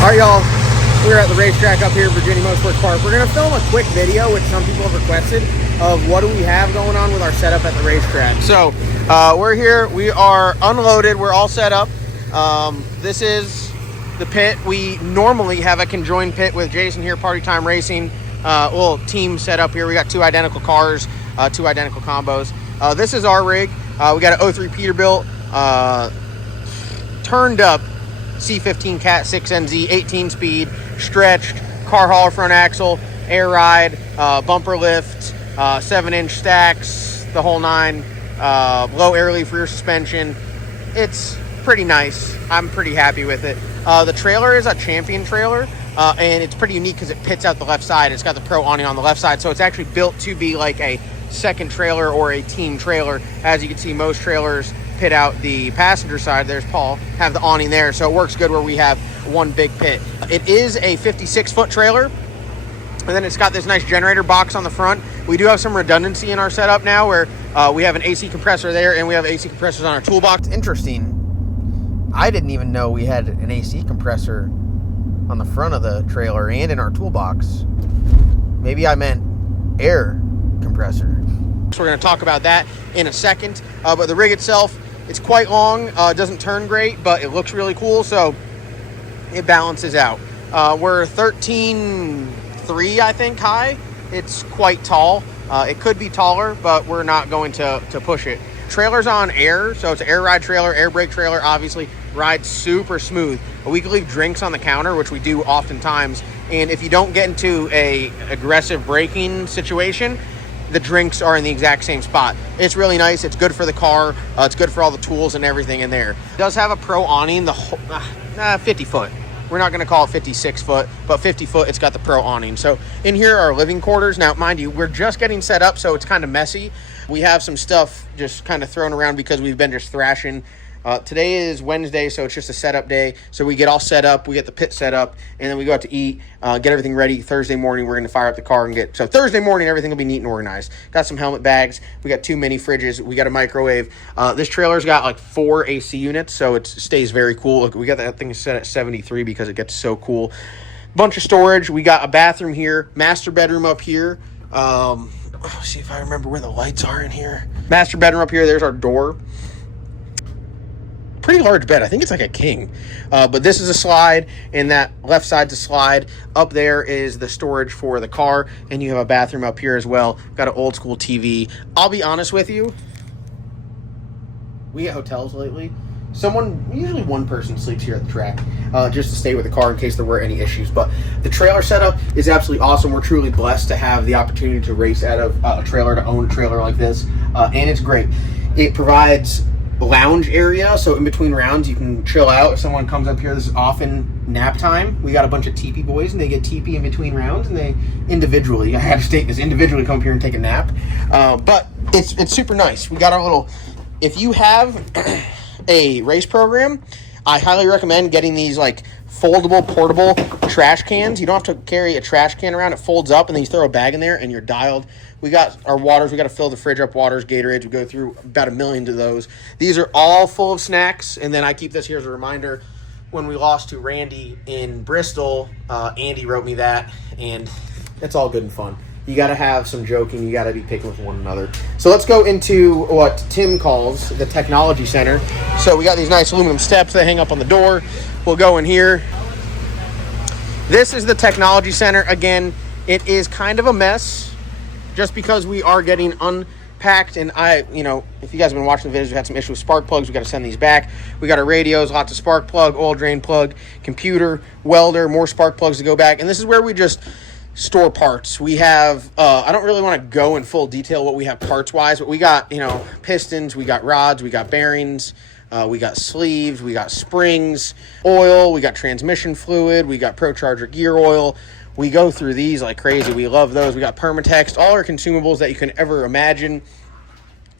All right, y'all. We're at the racetrack up here at Virginia Motorsports Park. We're going to film a quick video, which some people have requested, of what do we have going on with our setup at the racetrack. So, we're here. We are unloaded. We're all set up. This is the pit. We normally have a conjoined pit with Jason here, Party Time Racing. Little team set up here. We got two identical cars, two identical combos. This is our rig. We got an 03 Peterbilt, turned up C15 Cat 6 NZ, 18 speed, stretched, car hauler front axle, air ride, bumper lift, 7-inch stacks, the whole nine, low air leaf rear suspension. It's pretty nice. I'm pretty happy with it. The trailer is a Champion trailer, and it's pretty unique because it pits out the left side. It's got the Pro awning on the left side, so it's actually built to be like a second trailer or a team trailer. As you can see, most trailers pit out the passenger side. There's Paul, have the awning there, so it works good where we have one big pit. It is a 56-foot trailer, and then it's got this nice generator box on the front. We do have some redundancy in our setup now where we have an AC compressor there and we have AC compressors on our toolbox. Interesting. I didn't even know we had an AC compressor on the front of the trailer and in our toolbox. Maybe I meant air compressor. So we're going to talk about that in a second. But the rig itself, it's quite long. It doesn't turn great, but it looks really cool, so it balances out. We're 13.3, I think, high. It's quite tall. It could be taller, but we're not going to push it. Trailer's on air, so it's an air ride trailer, air brake trailer, obviously. Rides super smooth. We can leave drinks on the counter, which we do oftentimes. And if you don't get into a aggressive braking situation, the drinks are in the exact same spot. It's really nice. It's good for the car. It's good for all the tools and everything in there. It does have a Pro awning, the whole 50 foot. We're not going to call it 56 foot, but 50 foot, it's got the Pro awning. So in here are our living quarters. Now, mind you, we're just getting set up, so it's kind of messy. We have some stuff just kind of thrown around because we've been just thrashing. Today is Wednesday, so it's just a setup day. So we get all set up, we get the pit set up, and then we go out to eat, get everything ready. Thursday morning, we're going to fire up the car and so Thursday morning, everything will be neat and organized. Got some helmet bags. We got 2 mini fridges. We got a microwave. This trailer's got like 4 AC units, so it stays very cool. Look, we got that thing set at 73 because it gets so cool. Bunch of storage. We got a bathroom here, master bedroom up here. Let's see if I remember where the lights are in here. Master bedroom up here. There's our door. Pretty large bed. I think it's like a king. But this is a slide, and that left side's a slide. Up there is the storage for the car, and you have a bathroom up here as well. Got an old school TV. I'll be honest with you. We get hotels lately. Usually one person sleeps here at the track just to stay with the car in case there were any issues. But the trailer setup is absolutely awesome. We're truly blessed to have the opportunity to race out of a trailer, to own a trailer like this. And it's great. It provides lounge area, so in between rounds you can chill out. If someone comes up here, this is often nap time. We got a bunch of teepee boys, and they get teepee in between rounds, and they individually, I had to state this, individually come up here and take a nap. But it's super nice. We got our little, if you have a race program, I highly recommend getting these like foldable, portable trash cans. You don't have to carry a trash can around. It folds up, and then you throw a bag in there, and you're dialed. We got our waters. We got to fill the fridge up. Waters, Gatorades. We go through about 1 million of those. These are all full of snacks. And then I keep this here as a reminder. When we lost to Randy in Bristol, Andy wrote me that, and it's all good and fun. You got to have some joking. You got to be picking with one another. So let's go into what Tim calls the technology center. So we got these nice aluminum steps that hang up on the door. We'll go in here. This is the technology center. Again, it is kind of a mess just because we are getting unpacked. And if you guys have been watching the videos, we had some issues with spark plugs. We got to send these back. We got our radios, lots of spark plug, oil drain plug, computer, welder, more spark plugs to go back. And this is where we just store parts. We have, I don't really want to go in full detail what we have parts wise, but we got, pistons, we got rods, we got bearings, we got sleeves, we got springs, oil, we got transmission fluid, we got ProCharger gear oil. We go through these like crazy. We love those. We got Permatex, all our consumables that you can ever imagine.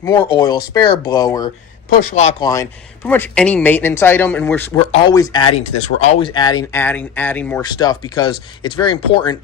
More oil, spare blower, push lock line, pretty much any maintenance item, and we're always adding to this. We're always adding more stuff because it's very important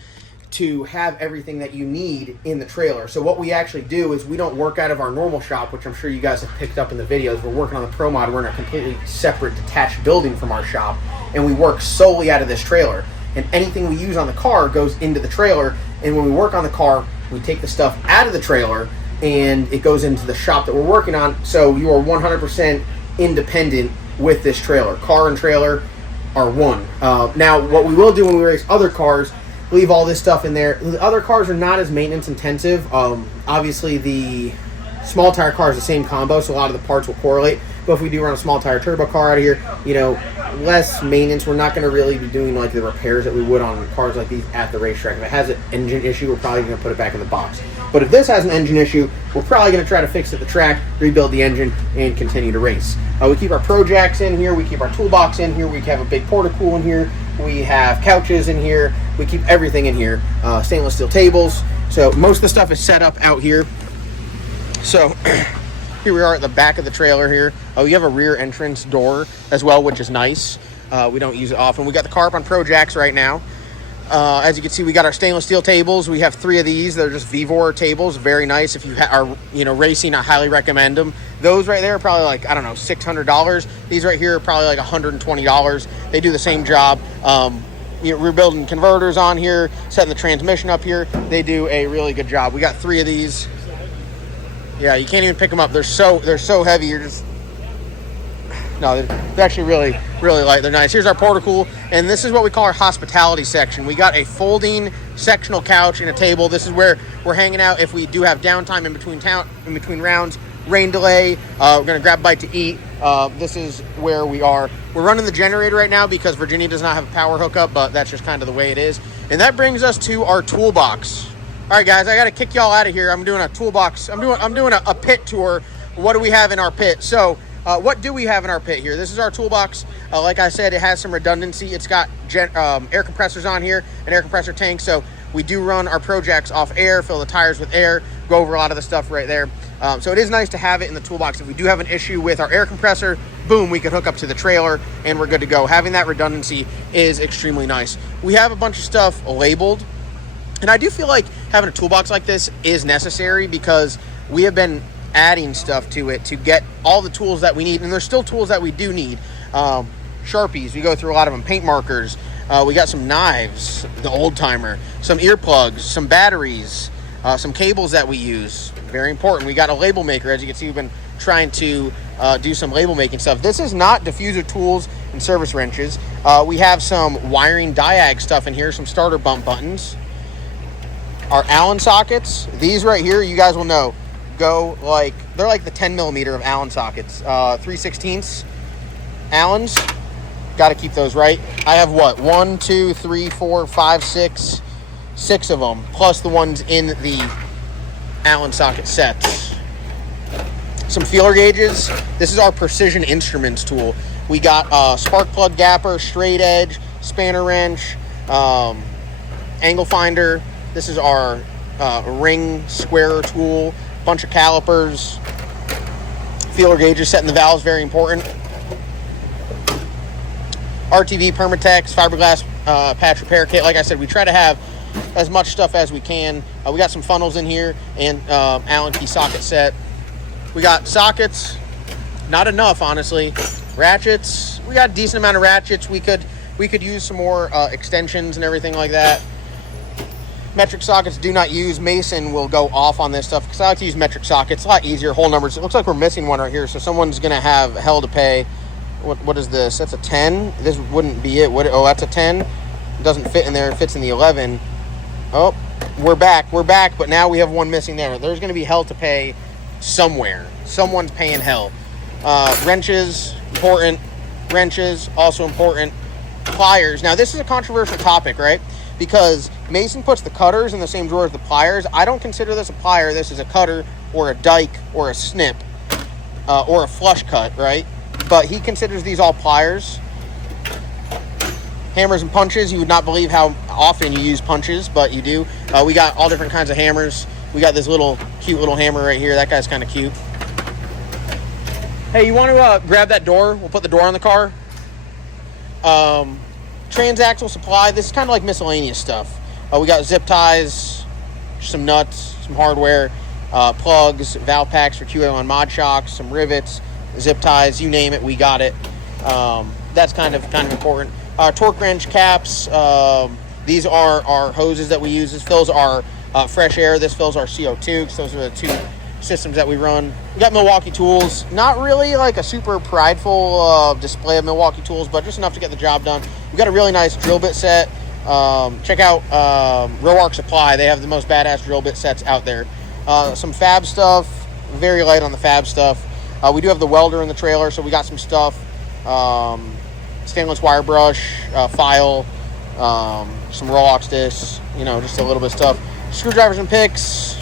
to have everything that you need in the trailer. So what we actually do is we don't work out of our normal shop, which I'm sure you guys have picked up in the videos. We're working on the Pro Mod. We're in a completely separate, detached building from our shop, and we work solely out of this trailer. And anything we use on the car goes into the trailer, and when we work on the car, we take the stuff out of the trailer, and it goes into the shop that we're working on. So you are 100% independent with this trailer. Car and trailer are one. Now, what we will do when we race other cars, leave all this stuff in there. The other cars are not as maintenance intensive. Obviously, the small tire car is the same combo, so a lot of the parts will correlate. But if we do run a small tire turbo car out of here, you know, less maintenance. We're not going to really be doing like the repairs that we would on cars like these at the racetrack. If it has an engine issue, we're probably going to put it back in the box. But if this has an engine issue, we're probably going to try to fix it at the track, rebuild the engine, and continue to race. We keep our Pro Jacks in here. We keep our toolbox in here. We have a big porta-cool in here. We have couches in here. We keep everything in here. Stainless steel tables. So most of the stuff is set up out here. So here we are at the back of the trailer here. We have a rear entrance door as well, which is nice. We don't use it often. We got the car up on Pro Jacks right now. As you can see, we got our stainless steel tables. We have 3 of these. They're just Vevor tables. Very nice. If you are, racing, I highly recommend them. Those right there are probably like, I don't know, $600. These right here are probably like $120. They do the same job. We're building converters on here, setting the transmission up here. They do a really good job. We got 3 of these. Yeah, you can't even pick them up. They're so heavy. You're just... No, they're actually really, really light. They're nice. Here's our porta-cool, and this is what we call our hospitality section. We got a folding sectional couch and a table. This is where we're hanging out if we do have downtime in between rounds, rain delay. We're going to grab a bite to eat. This is where we are. We're running the generator right now because Virginia does not have a power hookup, but that's just kind of the way it is. And that brings us to our toolbox. All right, guys, I got to kick y'all out of here. I'm doing a toolbox. I'm doing a pit tour. What do we have in our pit? So what do we have in our pit here? This is our toolbox. Like I said, it has some redundancy. It's got air compressors on here, an air compressor tank. So we do run our Pro Jacks off air, fill the tires with air, go over a lot of the stuff right there. So it is nice to have it in the toolbox. If we do have an issue with our air compressor, boom, we can hook up to the trailer and we're good to go. Having that redundancy is extremely nice. We have a bunch of stuff labeled. And I do feel like having a toolbox like this is necessary because we have been adding stuff to it to get all the tools that we need. And there's still tools that we do need. Sharpies, we go through a lot of them. Paint markers. We got some knives, the old timer, some earplugs, some batteries, some cables that we use. Very important. We got a label maker. As you can see, we've been trying to do some label making stuff. This is not diffuser tools and service wrenches. We have some wiring diag stuff in here, some starter bump buttons. Our Allen sockets, these right here, you guys will know, go like, they're like the 10 millimeter of Allen sockets. 3/16 Allens, got to keep those right. I have what, 1, 2, 3, 4, 5, 6 of them, plus the ones in the Allen socket sets. Some feeler gauges. This is our Precision Instruments tool. We got spark plug gapper, straight edge, spanner wrench, angle finder. This is our ring squarer tool, bunch of calipers, feeler gauges, setting the valves, very important. RTV Permatex, fiberglass patch repair kit. Like I said, we try to have as much stuff as we can. We got some funnels in here and Allen key socket set. We got sockets, not enough, honestly. Ratchets, we got a decent amount of ratchets. We could use some more extensions and everything like that. Metric sockets do not use. Mason will go off on this stuff because I like to use metric sockets. A lot easier. Whole numbers. It looks like we're missing one right here, so someone's going to have hell to pay. What is this? That's a 10. This wouldn't be it. Oh, that's a 10. It doesn't fit in there. It fits in the 11. Oh, we're back. We're back, but now we have one missing there. There's going to be hell to pay somewhere. Someone's paying hell. Wrenches, important. Wrenches, also important. Pliers. Now, this is a controversial topic, right? Because Mason puts the cutters in the same drawer as the pliers. I don't consider this a plier. This is a cutter or a dike or a snip or a flush cut, right? But he considers these all pliers. Hammers and punches. You would not believe how often you use punches, but you do. We got all different kinds of hammers. We got this cute little hammer right here. That guy's kind of cute. Hey, you want to grab that door? We'll put the door on the car. Transaxle supply. This is kind of like miscellaneous stuff. We got zip ties, some nuts, some hardware, plugs, valve packs for QA1 mod shocks, some rivets, zip ties, you name it, we got it. That's kind of important. Torque wrench caps. These are our hoses that we use. This fills our fresh air. This fills our CO2. Because those are the two systems that we run. We got Milwaukee tools. Not really like a super prideful display of Milwaukee tools, but just enough to get the job done. We got a really nice drill bit set. Check out RoArc Supply. They have the most badass drill bit sets out there. Some fab stuff. Very light on the fab stuff. We do have the welder in the trailer, so we got some stuff. Stainless wire brush, file, some Rolex discs, just a little bit of stuff. Screwdrivers and picks,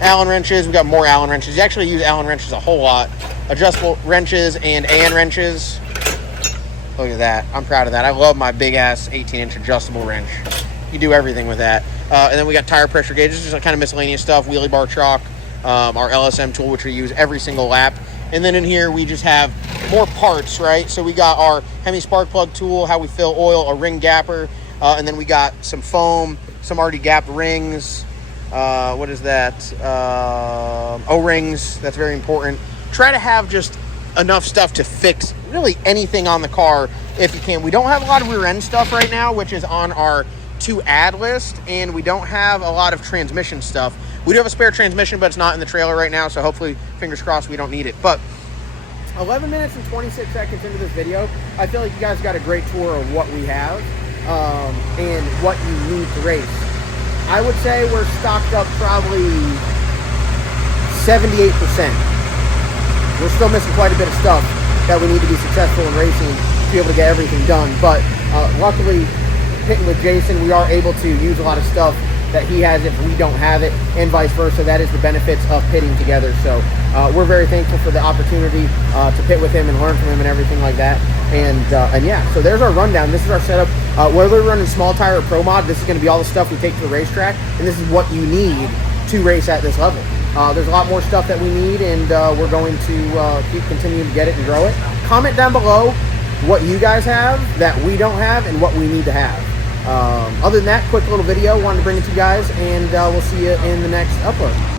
Allen wrenches. We got more Allen wrenches. You actually use Allen wrenches a whole lot. Adjustable wrenches and AN wrenches. Look at that. I'm proud of that. I love my big ass 18-inch adjustable wrench. You do everything with that. And then we got tire pressure gauges, just kind of miscellaneous stuff. Wheelie bar chalk, our LSM tool, which we use every single lap. And then in here we just have more parts, right? So we got our Hemi spark plug tool, how we fill oil, a ring gapper, and then we got some foam, some already gapped rings. What is that? O-rings. That's very important. Try to have just enough stuff to fix really anything on the car if you can. We don't have a lot of rear end stuff right now, which is on our to add list, and we don't have a lot of transmission stuff. We do have a spare transmission, but it's not in the trailer right now, so hopefully, fingers crossed, we don't need it. But 11 minutes and 26 seconds into this video, I feel like you guys got a great tour of what we have and what you need to race. I would say we're stocked up probably 78%. We're still missing quite a bit of stuff that we need to be successful in racing to be able to get everything done. But luckily, pitting with Jason, we are able to use a lot of stuff that he has if we don't have it, and vice versa. That is the benefits of pitting together. So we're very thankful for the opportunity to pit with him and learn from him and everything like that. And yeah, so there's our rundown. This is our setup. Whether we're running small tire or pro mod, this is going to be all the stuff we take to the racetrack, and this is what you need to race at this level. There's a lot more stuff that we need, and we're going to keep continuing to get it and grow it. Comment down below what you guys have that we don't have and what we need to have. Other than that, quick little video, wanted to bring it to you guys, and we'll see you in the next upload.